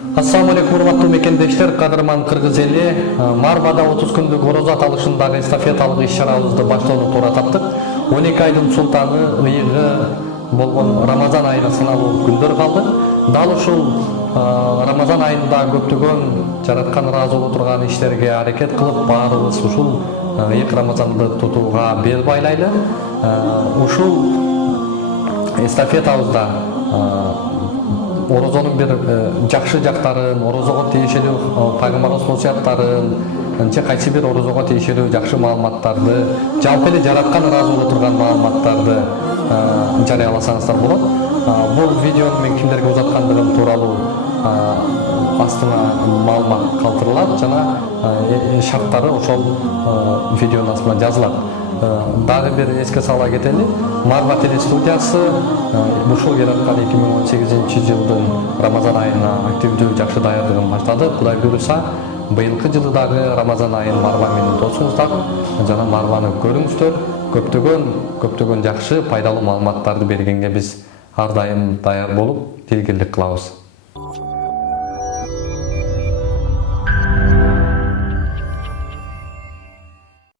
Ассаламу алейкум, урматтуу мекендештер, кадырман кыргыз эли. Марвада 30 күндүк орозо аталышындагы эстафеталык иш-чарабызды баштоону туура таптык. 12 айдын султаны ыйыгы болгон Рамазан айына сыналуу күндөр калды. Дал ушул Рамазан айында көптөгөн жараткан ыраазы боло турган иштерге аракет кылып, баарыбыз ушул ыйык Рамазанды тутууга бел байлайлы. Ушул эстафетабызда орозонун бир жакшы жактарын, орозого тиешелүү пайгамбарыбыз насыяттарын, же кайсы бир орозого тиешелүү жакшы маалыматтарды, жалпы эле жараткан ыраазы боло турган маалыматтарды жарыяласаңыздар болот. Бул видеону мен кимдерге узаткандыгым тууралуу астына маалымат калтырылат жана шарттары ошол видеонун астына жазылат. Дагы бир эске сала кетели, Марва телестудиясы ушул келаткан 2018 жылдын Рамазан айына активдүү жакшы даярдыгын баштады. Кудай буйруса, быйылкы жылы дагы Рамазан айын Марва менен досуңуздар жана Марваны көрүңүздөр. Көптөгөн жакшы пайдалуу маалыматтарды бергенге биз ар дайым даяр болуп, тийгирлик кылабыз.